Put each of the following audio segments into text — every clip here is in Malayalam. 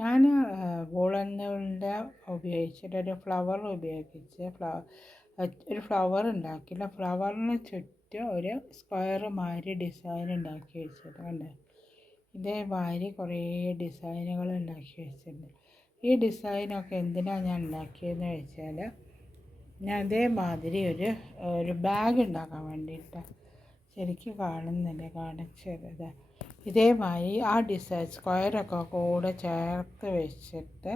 ഞാൻ വൂളൻ നൂലിൻ്റെ ഉപയോഗിച്ചിട്ട് ഒരു ഫ്ലവർ ഉണ്ടാക്കിയില്ല. ഫ്ലവറിന് ചുറ്റും ഒരു സ്ക്വയർ മാതിരി ഡിസൈൻ ഉണ്ടാക്കി വെച്ചിട്ടുണ്ട്. ഇതേമാതിരി കുറേ ഡിസൈനുകൾ ഉണ്ടാക്കി വെച്ചിട്ടുണ്ട്. ഈ ഡിസൈനൊക്കെ എന്തിനാണ് ഞാൻ ഉണ്ടാക്കിയതെന്ന് വെച്ചാൽ, ഞാൻ അതേമാതിരി ഒരു ബാഗ് ഉണ്ടാക്കാൻ വേണ്ടിയിട്ട്. ശരിക്കും കാണുന്നില്ല, കാണിച്ചത്. ഇതേമാതിരി ആ ഡിസൈൻ സ്ക്വയറൊക്കെ കൂടെ ചേർത്ത് വെച്ചിട്ട്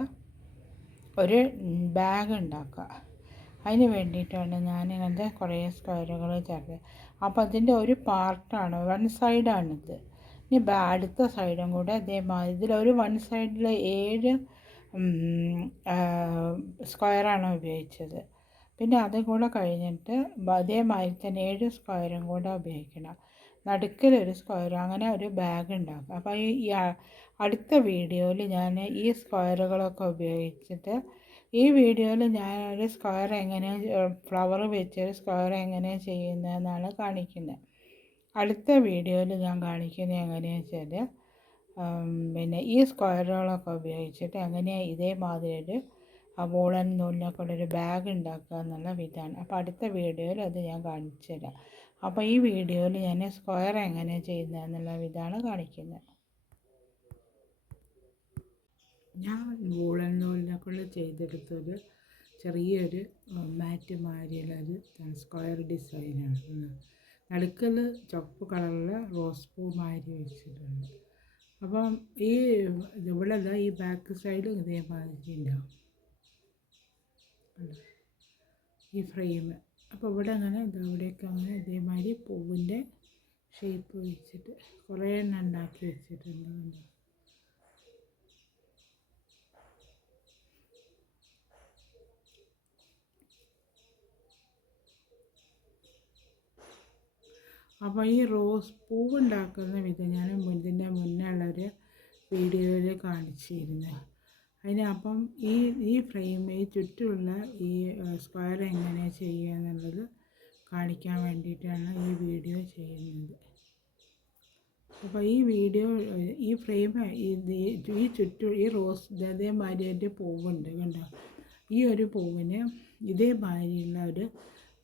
ഒരു ബാഗ് ഉണ്ടാക്കുക. അതിന് വേണ്ടിയിട്ടാണ് ഞാനിങ്ങനത്തെ കുറേ സ്ക്വയറുകൾ ചേർത്തത്. അപ്പോൾ അതിൻ്റെ ഒരു പാർട്ടാണ്, വൺ സൈഡാണിത്. ഇനി അടുത്ത സൈഡും കൂടെ അതേമാതിരി ഇതിലൊരു വൺ സൈഡിൽ 7 സ്ക്വയറാണ് ഉപയോഗിച്ചത്. പിന്നെ അതും കൂടെ കഴിഞ്ഞിട്ട് അതേമാതിരി തന്നെ 7 സ്ക്വയറും കൂടെ ഉപയോഗിക്കണം. നടുക്കിലൊരു സ്ക്വയർ, അങ്ങനെ ഒരു ബാഗ് ഉണ്ടാക്കും. അപ്പോൾ ഈ അടുത്ത വീഡിയോയിൽ ഞാൻ ഈ സ്ക്വയറുകളൊക്കെ ഉപയോഗിച്ചിട്ട്, ഈ വീഡിയോയിൽ ഞാൻ ഒരു സ്ക്വയർ എങ്ങനെ ഫ്ലവർ വെച്ചൊരു സ്ക്വയർ എങ്ങനെ ചെയ്യുന്നതെന്നാണ് കാണിക്കുന്നത്. അടുത്ത വീഡിയോയിൽ ഞാൻ കാണിക്കുന്നത് എങ്ങനെയാണെന്ന് വെച്ചാൽ, പിന്നെ ഈ സ്ക്വയറുകളൊക്കെ ഉപയോഗിച്ചിട്ട് എങ്ങനെയാണ് ഇതേമാതിരി ഒരു വൂളൻ നൂലിനെ കൊണ്ടൊരു ബാഗ് ഉണ്ടാക്കുക എന്നുള്ള വിധമാണ്. അപ്പോൾ അടുത്ത വീഡിയോയിൽ അത് ഞാൻ കാണിച്ചു തരാം. അപ്പോൾ ഈ വീഡിയോയിൽ ഞാൻ സ്ക്വയർ എങ്ങനെ ചെയ്യുന്നതെന്നുള്ള വിധമാണ് കാണിക്കുന്നത്. ഞാൻ വൂളൻ നൂലിനെ കൊണ്ട് ചെയ്തെടുത്തൊരു ചെറിയൊരു മാറ്റ് മാതിരിയുള്ളൊരു സ്ക്വയർ ഡിസൈനാണ്. നടുക്കിൽ ചുവപ്പ് കളറിൽ റോസ് പൂ മാതിരി വെച്ചിട്ടുണ്ട്. അപ്പം ഇവിടെ ഈ ബാക്ക് സൈഡ് ഇതേമാതിരി ഉണ്ടാവും, ഈ ഫ്രെയിം. അപ്പോൾ ഇവിടെ അങ്ങനെ ഇവിടെയൊക്കെ അങ്ങനെ ഇതേമാതിരി പൂവിൻ്റെ ഷേപ്പ് വെച്ചിട്ട് കുറേ എണ്ണം ഉണ്ടാക്കി വെച്ചിട്ടുണ്ട്. അപ്പോൾ ഈ റോസ് പൂവ് ഉണ്ടാക്കുന്ന വിധം ഞാൻ ഇതിൻ്റെ മുന്നേ ഉള്ളൊരു വീഡിയോയിൽ കാണിച്ചിരുന്നു. അപ്പം ഈ ഫ്രെയിമിൽ ചുറ്റുമുള്ള ഈ സ്ക്വയർ എങ്ങനെ ചെയ്യുക എന്നുള്ളത് കാണിക്കാൻ വേണ്ടിയിട്ടാണ് ഈ വീഡിയോ ചെയ്യുന്നത്. അപ്പോൾ ഈ ഫ്രെയിം ഈ ചുറ്റും ഈ റോസ് ഇതേമാതിരി പൂവുണ്ട് കണ്ടോ. ഈ ഒരു പൂവിന് ഇതേമാതിരിയുള്ള ഒരു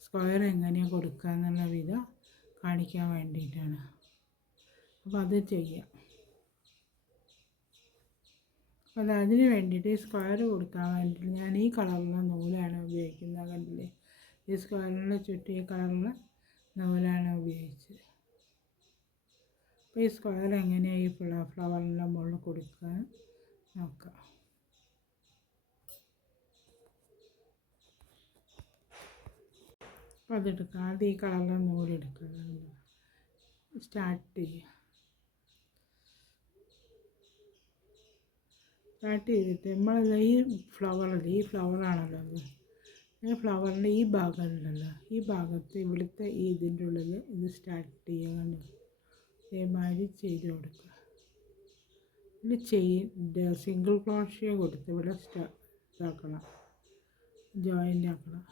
സ്ക്വയർ എങ്ങനെ കൊടുക്കുക എന്നുള്ള വിധം കാണിക്കാൻ വേണ്ടിയിട്ടാണ്. അപ്പോൾ അത് ചെയ്യാം. അപ്പോൾ അതിന് വേണ്ടിയിട്ട് സ്ക്വയർ കൊടുക്കാൻ വേണ്ടിയിട്ട് ഞാൻ ഈ കളറിലുള്ള നൂലാണ് ഉപയോഗിക്കുന്നത്. കണ്ടില്ലേ, ഈ സ്ക്വയറിൻ്റെ ചുറ്റും ഈ കളറിലുള്ള നൂലാണ് ഉപയോഗിച്ചത്. അപ്പോൾ ഈ സ്ക്വയർ എങ്ങനെയാണ് ഈ ഫ്ലവറിൻ്റെ മുകളിൽ കൊടുക്കാൻ നോക്കാം. അപ്പോൾ അതെടുക്കാം. ആദ്യം ഈ കളറിലെ നൂലെടുക്കുക, സ്റ്റാർട്ട് ചെയ്തിട്ട് നമ്മൾ ഈ ഫ്ലവറാണല്ലോ അത്. ഈ ഫ്ലവറിൻ്റെ ഈ ഭാഗം ഉണ്ടല്ലോ, ഈ ഭാഗത്ത് ഇവിടുത്തെ ഇതിൻ്റെ ഉള്ളിൽ ഇത് സ്റ്റാർട്ട് ചെയ്യുക. ഇതേമാതിരി ചെയ്ത് കൊടുക്കുക. ഇത് സിംഗിൾ ക്രോഷ്യോ കൊടുത്ത് ഇവിടെ ഇതാക്കണം, ജോയിൻ്റ് ആക്കണം.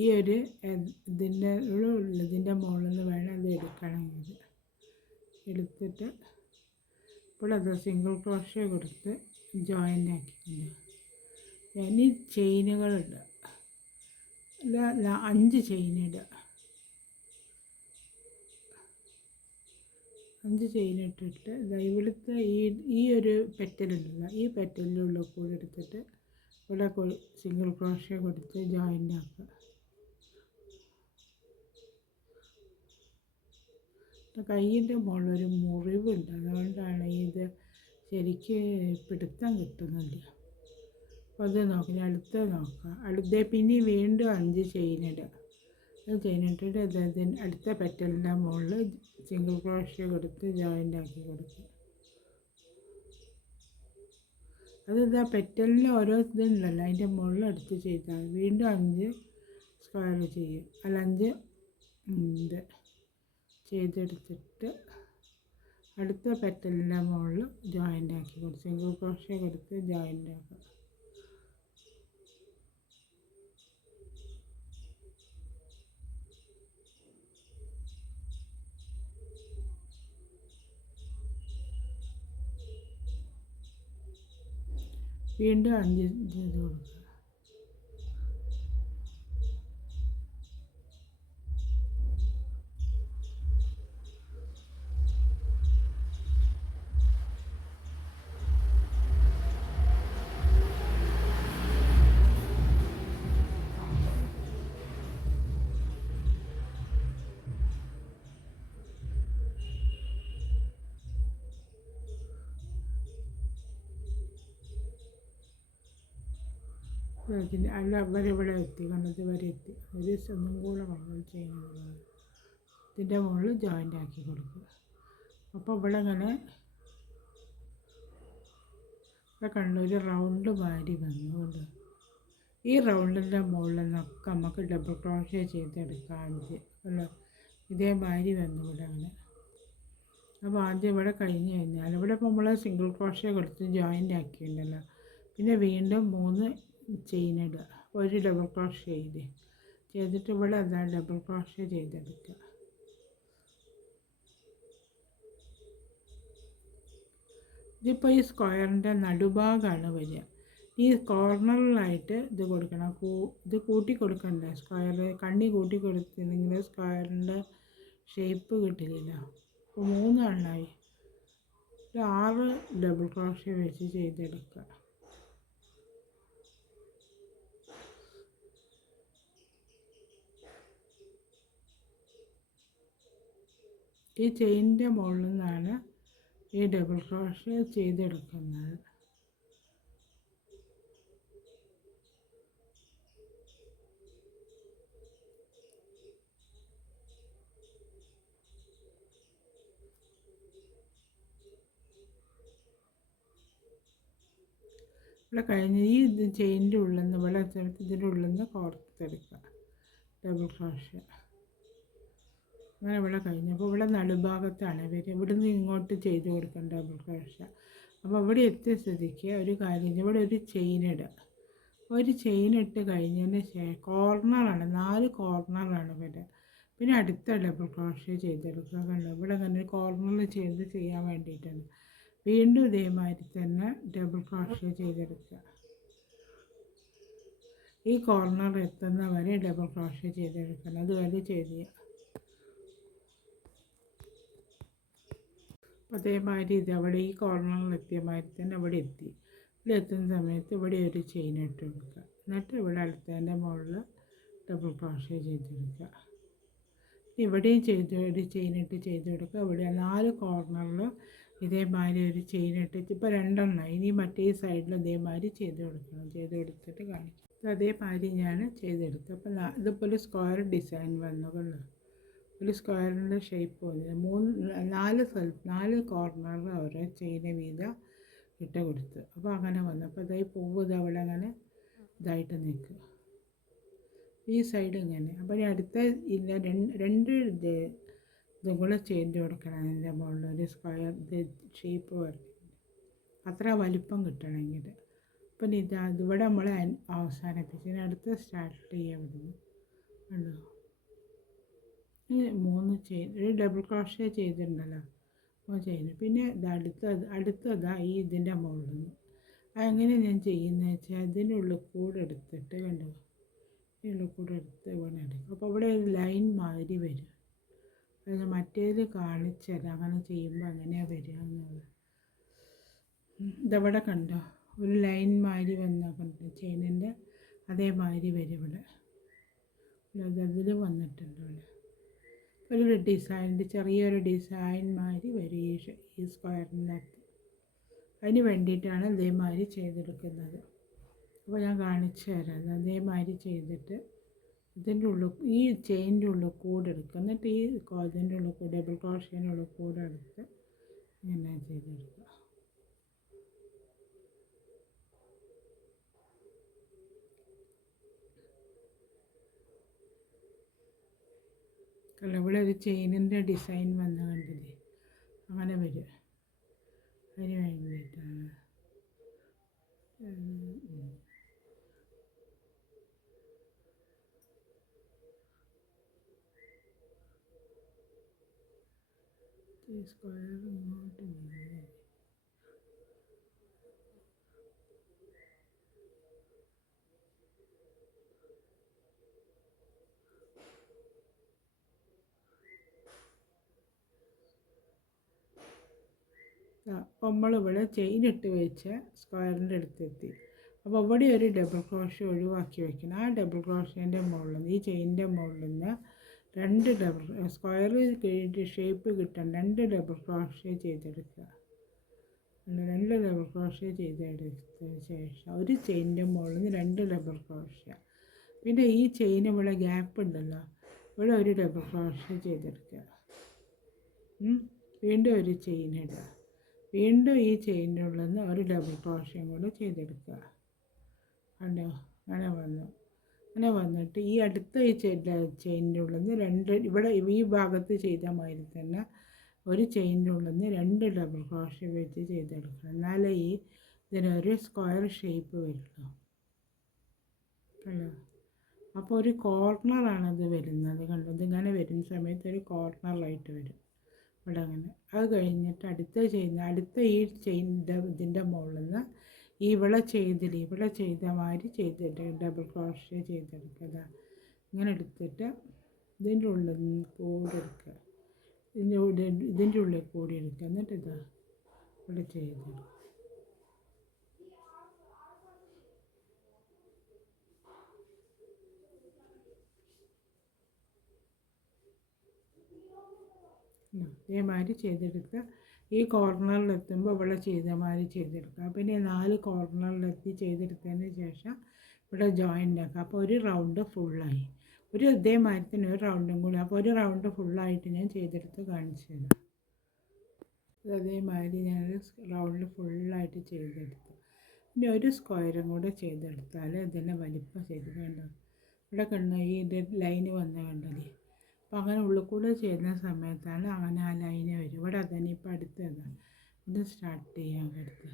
ഈ ഒരു ഇതിൻ്റെ മുകളിൽ നിന്ന് വേണം അത് എടുക്കണമെങ്കിൽ. എടുത്തിട്ട് ഇപ്പോൾ അത് സിംഗിൾ ക്രോഷ്യോ കൊടുത്ത് ജോയിൻ്റ് ആക്കിയിട്ടുണ്ട്. ഇനി ചെയിനുകളുണ്ട്, 5 ചെയിനിടുക. 5 ചെയിനിട്ടിട്ട് ഇവിടുത്തെ ഈ ഒരു പെറ്റലുണ്ടല്ലോ, ഈ പെറ്റലിൻ്റെ ഉള്ളിൽ കൂടെ എടുത്തിട്ട് ഇവിടെ സിംഗിൾ ക്രോഷ്യോ കൊടുത്ത് ജോയിൻ്റ് ആക്കുക. കയ്യിൻ്റെ മുകളിലൊരു മുറിവുണ്ട്, അതുകൊണ്ടാണ് ഇത് ശരിക്ക് പിടുത്തം കിട്ടുന്നില്ല. അപ്പോൾ അത് നോക്കി അടുത്ത പിന്നെ വീണ്ടും 5 ചെയിനിടുക. അത് ചെയിനിട്ടിട്ട് അടുത്ത പെറ്റലിൻ്റെ മുകളിൽ സിംഗിൾ ക്രോഷ്യോ കൊടുത്ത് ജോയിൻ്റ് ആക്കി കൊടുക്കുക. അത് പെറ്റലിൻ്റെ ഓരോ ഇതുണ്ടല്ലോ, അതിൻ്റെ മുകളിൽ എടുത്ത് ചെയ്താൽ വീണ്ടും 5 സ്ക്വയർ ചെയ്യും. 5 ഇത് ചെയ്തെടുത്തിട്ട് അടുത്ത പെറ്റലിൻ്റെ മുകളിൽ ജോയിൻ്റ് ആക്കി കൊടുത്ത് സിംഗിൾ ക്രോഷ്യോ കൊടുത്ത് ജോയിൻ്റ് ആക്കുക. വീണ്ടും 5 ചെയ്ത് കൊടുക്കുക. അല്ല ഇവിടെ എത്തി, കണ്ടത് വരെ എത്തി. ഒരു ഒന്നും കൂടെ നമ്മൾ ചെയ്യുന്നത് ഇതിൻ്റെ മുകളിൽ ജോയിൻ്റ് ആക്കി കൊടുക്കുക. അപ്പോൾ ഇവിടെ ഇങ്ങനെ ഇവിടെ കണ്ട ഒരു റൗണ്ട് മാതിരി വന്നുകൊണ്ട് ഈ റൗണ്ടിൻ്റെ മുകളിൽ നിന്നൊക്കെ നമുക്ക് ഡബിൾ ക്രോഷ്യ ചെയ്തെടുക്കാം. അല്ല ഇതേമാതിരി വന്നു ഇവിടെ അങ്ങനെ. അപ്പോൾ ആദ്യം ഇവിടെ കഴിഞ്ഞ് കഴിഞ്ഞാൽ ഇവിടെ ഇപ്പോൾ നമ്മൾ സിംഗിൾ ക്രോഷ്യ കൊടുത്ത് ജോയിൻ്റ് ആക്കിയിട്ടുണ്ടല്ലോ. പിന്നെ വീണ്ടും 3 ചെയിൻ ഇടുക, ഒരു ഡബിൾ ക്രോഷ്യ ചെയ്തിട്ട് ഇവിടെ എന്താ ഡബിൾ ക്രോഷ്യ ചെയ്തെടുക്കുക. ഇതിപ്പോൾ ഈ സ്ക്വയറിൻ്റെ നടുഭാഗമാണ് വരിക. ഈ കോർണറിലായിട്ട് ഇത് കൊടുക്കണം. ഇത് കൂട്ടി കൊടുക്കണ്ടേ, സ്ക്വയർ കണ്ണി കൂട്ടി കൊടുത്തില്ലെങ്കിൽ സ്ക്വയറിൻ്റെ ഷേപ്പ് കിട്ടില്ല. അപ്പോൾ 3 എണ്ണമായി 6 ഡബിൾ ക്രോഷ്യ വെച്ച് ചെയ്തെടുക്കുക. ഈ ചെയിനിൻ്റെ മുകളിൽ നിന്നാണ് ഈ ഡബിൾ ക്രോഷ്യ ചെയ്തെടുക്കുന്നത്. ഇവിടെ കഴിഞ്ഞ് ഈ ചെയിനിൻ്റെ ഉള്ളിൽ നിന്ന് ഇവിടെ ഇതിൻ്റെ ഉള്ളിൽ നിന്ന് കോർത്തെടുക്കുക ഡബിൾ ക്രോഷ്യ. അങ്ങനെ ഇവിടെ കഴിഞ്ഞപ്പോൾ ഇവിടെ നടുഭാഗത്താണ് വരിക. ഇവിടെ നിന്ന് ഇങ്ങോട്ട് ചെയ്ത് കൊടുക്കണം ഡബിൾ ക്രോഷ്യ. അപ്പോൾ ഇവിടെ എത്തിയ സ്ഥിതിക്ക് ഒരു കാര്യം, ഇവിടെ ഒരു ചെയിൻ ഇടുക. ഒരു ചെയിൻ ഇട്ട് കഴിഞ്ഞതിന് ശേഷം കോർണറാണ്, 4 കോർണറാണ് ഇവിടെ. പിന്നെ അടുത്ത ഡബിൾ ക്രോഷ്യ ചെയ്തെടുക്കുക. കണ്ടോ ഇവിടെ അങ്ങനെ കോർണറിൽ ചെയ്യാൻ വേണ്ടിയിട്ടാണ്. വീണ്ടും ഇതേമാതിരി തന്നെ ഡബിൾ ക്രോഷ്യ ചെയ്തെടുക്കുക. ഈ കോർണർ എത്തുന്ന വരെ ഡബിൾ ക്രോഷ്യ ചെയ്തെടുക്കണം. അതുവരെ ചെയ്യുക. അതേമാതിരി ഇത് അവിടെ ഈ കോർണറിൽ എത്തിയ മാതിരി തന്നെ ഇവിടെ എത്തി. ഇവിടെ എത്തുന്ന സമയത്ത് ഇവിടെ ഒരു ചെയിൻ ഇട്ട് കൊടുക്കുക. എന്നിട്ട് ഇവിടെ അടുത്തതിൻ്റെ മുകളിൽ ഡബിൾ ക്രോഷ്യ ചെയ്തെടുക്കുക. ഇവിടെയും ഒരു ചെയിൻ ഇട്ട് ചെയ്ത് കൊടുക്കുക. ഇവിടെ 4 കോർണറിൽ ഇതേമാതിരി ഒരു ചെയിൻ ഇട്ട് ഇപ്പോൾ 2 ഇനി മറ്റേ സൈഡിൽ ഇതേമാതിരി ചെയ്ത് കൊടുക്കണം. ചെയ്ത് കൊടുത്തിട്ട് കാണിക്കും. അതേമാതിരി ഞാൻ ചെയ്തെടുത്തു. അപ്പോൾ ഇതിപ്പോൾ ഒരു സ്ക്വയർ ഡിസൈൻ വന്നുകൊള്ളു. ഒരു സ്ക്വയറിൻ്റെ ഷേപ്പ് വന്നില്ല. 4 കോർണറിൽ ഓരോ ചെയിൻ വീതം ഇട്ട് കൊടുത്തു. അപ്പോൾ അങ്ങനെ വന്നു. അപ്പോൾ ഇതായി പൂവ് അവിടെ അങ്ങനെ ഇതായിട്ട് നിൽക്കുക. ഈ സൈഡ് ഇങ്ങനെ. അപ്പോൾ ഇനി അടുത്ത ഇല്ല 2 ഇതും കൂടെ ചെയ്ത് കൊടുക്കണം. അതിൻ്റെ മുകളിൽ ഒരു സ്ക്വയർ ഷേപ്പ് വരുന്നുണ്ട്. അത്ര വലിപ്പം കിട്ടണമെങ്കിൽ. അപ്പം ഇതിവിടെ നമ്മൾ അവസാനിപ്പിച്ച് അടുത്ത് സ്റ്റാർട്ട് ചെയ്യാൻ പറ്റുന്നു. കണ്ടോ 3 ചെയിൻ, ഒരു ഡബിൾ ക്രോഷ്യ ചെയ്തിട്ടുണ്ടല്ലോ അപ്പോൾ ചെയ്യുന്നു. പിന്നെ അടുത്തതാ ഈ ഇതിൻ്റെ മുകളിൽ നിന്ന് അങ്ങനെ ഞാൻ ചെയ്യുന്നത് വെച്ചാൽ ഇതിൻ്റെ ഉള്ളിൽ കൂടെ എടുത്തിട്ട് കണ്ടോ ഇതിൻ്റെ കൂടെ എടുത്ത് ഇവിടെ എടുക്കും. അപ്പോൾ ഇവിടെ ഒരു ലൈൻ മാതിരി വരും. അത് മറ്റേത് കാണിച്ചത് അങ്ങനെ ചെയ്യുമ്പോൾ അങ്ങനെയാണ് വരിക എന്നുള്ളത്. ഇതവിടെ കണ്ടോ ഒരു ലൈൻ മാതിരി വന്നാൽ കണ്ടോ ചെയിനിൻ്റെ അതേമാതിരി വരും. ഇവിടെ അതിൽ വന്നിട്ടുണ്ട്. ഇവിടെ ഒരു ഡിസൈനിൻ്റെ ചെറിയൊരു ഡിസൈൻ മാതിരി വരും ഈ സ്ക്വയറിനകത്ത്. അതിന് വേണ്ടിയിട്ടാണ് ഇതേമാതിരി ചെയ്തെടുക്കുന്നത്. അപ്പോൾ ഞാൻ കാണിച്ചു തരാം. അതേമാതിരി ചെയ്തിട്ട് ഇതിൻ്റെ ഉള്ളിൽ ഈ ചെയിനിൻ്റെ ഉള്ളിൽ കൂടെ എടുക്കുക. എന്നിട്ട് ഈ ഇതിൻ്റെ ഉള്ളിൽ കൂടെ ഡബിൾ ക്രോഷ്യേൻ്റെ ഉള്ളിൽ കൂടെ എടുത്ത് ഇങ്ങനെ ചെയ്തെടുക്കുക. ഇവിടെ ഒരു ചെയിനിൻ്റെ ഡിസൈൻ വന്ന് കണ്ടില്ലേ അങ്ങനെ വരും. അതിന് വേണ്ടിയിട്ടാണ് സ്ക്വയർ ഇങ്ങോട്ട് അപ്പോൾ നമ്മളിവിടെ ചെയിൻ ഇട്ട് വെച്ച സ്ക്വയറിൻ്റെ അടുത്തെത്തി. അപ്പോൾ ഇവിടെ ഒരു ഡബിൾ ക്രോഷ്യ ഒഴിവാക്കി വെക്കണം. ആ ഡബിൾ ക്രോഷ്യൻ്റെ മുകളിൽ നിന്ന്, ഈ ചെയിനിൻ്റെ മുകളിൽ നിന്ന് രണ്ട് ഡബിൾ സ്ക്വയർ ഷേപ്പ് കിട്ടാൻ രണ്ട് ഡബിൾ ക്രോഷ്യ ചെയ്തെടുക്കുക. രണ്ട് ഡബിൾ ക്രോഷ്യ ചെയ്തെടുത്തതിന് ശേഷം ഒരു ചെയിനിൻ്റെ മുകളിൽ നിന്ന് രണ്ട് ഡബിൾ ക്രോഷ്യ, പിന്നെ ഈ ചെയിൻ ഇവിടെ ഗ്യാപ്പ് ഉണ്ടല്ലോ, ഇവിടെ ഒരു ഡബിൾ ക്രോഷ്യ ചെയ്തെടുക്കുക. വീണ്ടും ഒരു ചെയിൻ ഇടുക. വീണ്ടും ഈ ചെയിനിൻ്റെ ഉള്ളിൽ നിന്ന് ഒരു ഡബിൾ ക്രോഷ്യം കൂടെ ചെയ്തെടുക്കുക. കണ്ടോ? അങ്ങനെ വന്നിട്ട് ഈ അടുത്ത ഈ ചെയിനിൻ്റെ ഉള്ളിൽ നിന്ന് രണ്ട്, ഇവിടെ ഈ ഭാഗത്ത് ചെയ്ത മാതിരി തന്നെ ഒരു ചെയിനിൻ്റെ ഉള്ളിൽ നിന്ന് രണ്ട് ഡബിൾ ക്രോഷ്യം വെച്ച് ചെയ്തെടുക്കണം. എന്നാലേ ഇതിനൊരു സ്ക്വയർ ഷേപ്പ് വരുള്ളൂ. കണ്ടോ? അപ്പോൾ ഒരു കോർണറാണത് വരുന്നത്. കണ്ടോ? ഇതിങ്ങനെ വരുന്ന സമയത്ത് ഒരു കോർണറായിട്ട് വരും ഇവിടെ അങ്ങനെ. അത് കഴിഞ്ഞിട്ട് അടുത്ത ഈ ഇതിൻ്റെ മുകളിൽ നിന്ന് ഇവിടെ ചെയ്ത മാതിരി ചെയ്തിട്ട് ഡബിൾ ക്രോഷ്യ ചെയ്തെടുക്കുക. ഇങ്ങനെ എടുത്തിട്ട് ഇതിൻ്റെ ഉള്ളിൽ നിന്ന് കൂടെ എടുക്കുക, ഇതിൻ്റെ ഉള്ളിൽ കൂടി എടുക്കുക. എന്നിട്ട് ഇവിടെ ചെയ്തെടുക്കുക. ഇതേമാതിരി ചെയ്തെടുക്കുക. ഈ കോർണറിലെത്തുമ്പോൾ ഇവിടെ ചെയ്ത മാതിരി ചെയ്തെടുക്കുക. പിന്നെ 4 കോർണറിലെത്തി ചെയ്തെടുത്തതിന് ശേഷം ഇവിടെ ജോയിൻ്റ് ആക്കുക. അപ്പോൾ ഒരു റൗണ്ട് ഫുള്ളായി. ഇതേമാതിരി തന്നെ ഒരു റൗണ്ടും കൂടി. അപ്പോൾ ഒരു റൗണ്ട് ഫുള്ളായിട്ട് ഞാൻ ചെയ്തെടുത്ത് കാണിച്ചു തരാം. അതേമാതിരി ഞാനൊരു റൗണ്ട് ഫുള്ളായിട്ട് ചെയ്തെടുത്തു. പിന്നെ ഒരു സ്ക്വയറും കൂടെ ചെയ്തെടുത്താൽ ഇതിൻ്റെ വലിപ്പം ചെയ്ത് കണ്ടോ? ഇവിടെ കണ്ടോ ഈ ലൈന് കണ്ടല്ലേ? അപ്പോൾ അങ്ങനെ ഉള്ളിൽ കൂടെ ചെയ്യുന്ന സമയത്താണ് അങ്ങനെ ആ ലൈന് വരും. ഇവിടെ അതന്നെ ഇപ്പോൾ അടുത്തതാണ്. ഇത് സ്റ്റാർട്ട് ചെയ്യാൻ അടുത്ത്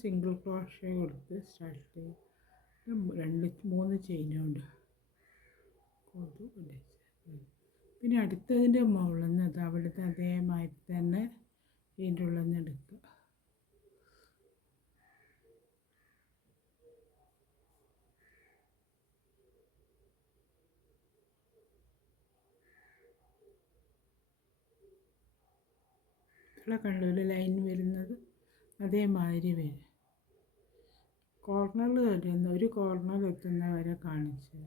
സിംഗിൾ ക്രോഷ്യ കൊടുത്ത് സ്റ്റാർട്ട് ചെയ്യും. 2-3 ചെയിനുണ്ട്. പിന്നെ അടുത്തതിൻ്റെ മുകളിൽ നിന്ന് അവിടുത്തെ അതേമാതിരി തന്നെ ഇതിൻ്റെ ഉള്ളിൽ നിന്ന് എടുക്കുക. ഇവിടെ കണ്ടോ ഒരു ലൈൻ വരുന്നത്? അതേമാതിരി വരും. കോർണറിൽ വരുന്ന ഒരു കോർണറിൽ എത്തുന്ന വരെ കാണിച്ചു.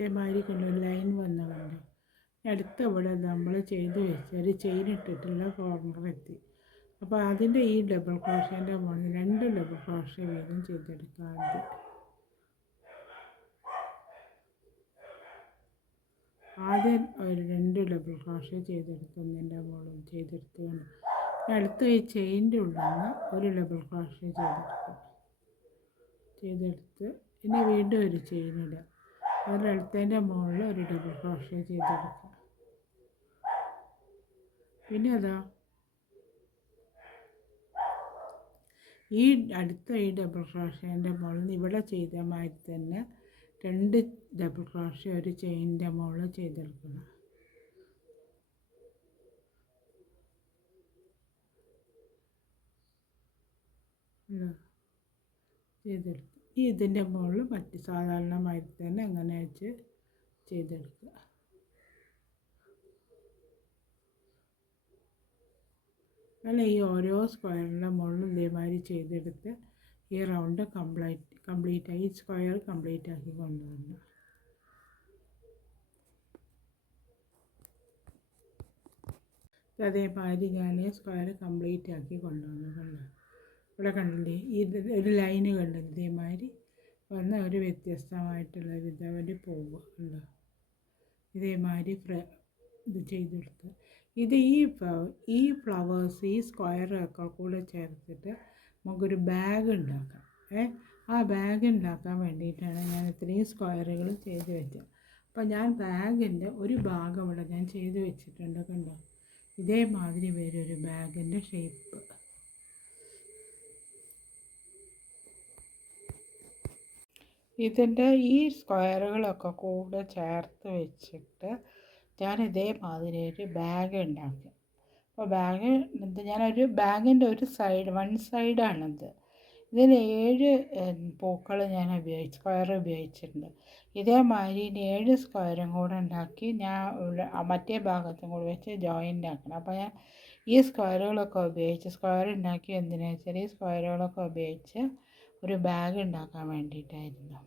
ഇതേമാതിരി കൊണ്ട് ലൈൻ വന്നതുണ്ട്. അടുത്ത ഇവിടെ നമ്മൾ ചെയ്ത് വെച്ച് ഒരു ചെയിൻ ഇട്ടിട്ടുള്ള കോർണർ എത്തി. അപ്പോൾ അതിൻ്റെ ഈ ഡബിൾ ക്രോഷ്യൻ്റെ മുകളിൽ 2 ഡബിൾ ക്രോഷ്യ വീതം ചെയ്തെടുക്കുക. ആദ്യം ഒരു 2 ഡബിൾ ക്രോഷ്യ ചെയ്തെടുക്കുന്നതിൻ്റെ മുകളിൽ ചെയ്തെടുത്തുകൊണ്ട് അടുത്ത ഈ ചെയിൻ്റെ ഉള്ളിൽ നിന്ന് ഒരു ഡബിൾ ക്രോഷ്യ ചെയ്തെടുത്ത് പിന്നെ വീണ്ടും ഒരു ചെയിൻ ഇടുക. അതിനടുത്തതിൻ്റെ മുകളിൽ ഒരു ഡബിൾ ക്രോഷ്യ ചെയ്തെടുക്കുക. പിന്നെ ഈ അടുത്ത ഈ ഡബിൾ ക്രോഷ്യൻ്റെ മുകളിൽ നിന്ന് ഇവിടെ ചെയ്ത മാതിരി തന്നെ 2 ഡബിൾ ക്രോഷ്യ ഒരു ചെയിനിൻ്റെ മുകളിൽ ചെയ്തെടുക്കണം. ചെയ്തെടുക്കുക. ഇതിൻ്റെ മുകളിൽ മറ്റ് സാധാരണമായി തന്നെ അങ്ങനെ വെച്ച് ചെയ്തെടുക്കുക. അങ്ങനെ ഈ ഓരോ സ്ക്വയറിൻ്റെ മുകളിലും ഇതേമാതിരി ചെയ്തെടുത്ത് ഈ റൗണ്ട് കംപ്ലീറ്റ് ആയി സ്ക്വയർ കംപ്ലീറ്റ് ആക്കി കൊണ്ടുവരണം. അതേമാതിരി ഞാൻ സ്ക്വയർ കംപ്ലീറ്റ് ആക്കി കൊണ്ടുവന്നു. ഇവിടെ കണ്ടില്ലേ ഒരു ലൈന് കണ്ടില്ലേ? ഇതേമാതിരി വന്ന ഒരു വ്യത്യസ്തമായിട്ടുള്ള ഇതേമാതിരി പോകുന്നുണ്ടോ? ഇതേമാതിരി ഇത് ചെയ്തെടുത്ത് ഈ ഫ്ലവേഴ്സ് ഈ സ്ക്വയറൊക്കെ കൂടെ ചേർത്തിട്ട് നമുക്കൊരു ബാഗ് ഉണ്ടാക്കാം. ആ ബാഗ് ഉണ്ടാക്കാൻ വേണ്ടിയിട്ടാണ് ഞാൻ ഇത്രയും സ്ക്വയറുകൾ ചെയ്ത് വെച്ചത്. അപ്പോൾ ഞാൻ ബാഗിൻ്റെ ഒരു ഭാഗം ഇവിടെ ഞാൻ ചെയ്ത് വെച്ചിട്ടുണ്ട്, കണ്ടോ? ഇതേമാതിരി വരും ഒരു ബാഗിൻ്റെ ഷേപ്പ്. ഇതിൻ്റെ ഈ സ്ക്വയറുകളൊക്കെ കൂടെ ചേർത്ത് വെച്ചിട്ട് ഞാൻ ഇതേമാതിരി ഒരു ബാഗ് ഉണ്ടാക്കി. അപ്പോൾ ബാഗ് ഞാനൊരു ബാഗിൻ്റെ ഒരു സൈഡ്, വൺ സൈഡാണിത്. ഇതിൽ 7 പൂക്കൾ ഞാൻ സ്ക്വയർ ഉപയോഗിച്ചിട്ടുണ്ട്. ഇതേമാതിരി 7 സ്ക്വയറും കൂടെ ഉണ്ടാക്കി ഞാൻ മറ്റേ ഭാഗത്തും കൂടി വെച്ച് ജോയിൻ്റ് ആക്കണം. അപ്പോൾ ഞാൻ ഈ സ്ക്വയറുകളൊക്കെ ഉപയോഗിച്ച് സ്ക്വയർ ഉണ്ടാക്കി എന്തിനാ വെച്ചാൽ ഈ സ്ക്വയറുകളൊക്കെ ഉപയോഗിച്ച് ഒരു ബാഗ് ഉണ്ടാക്കാൻ വേണ്ടിയിട്ടായിരുന്നു.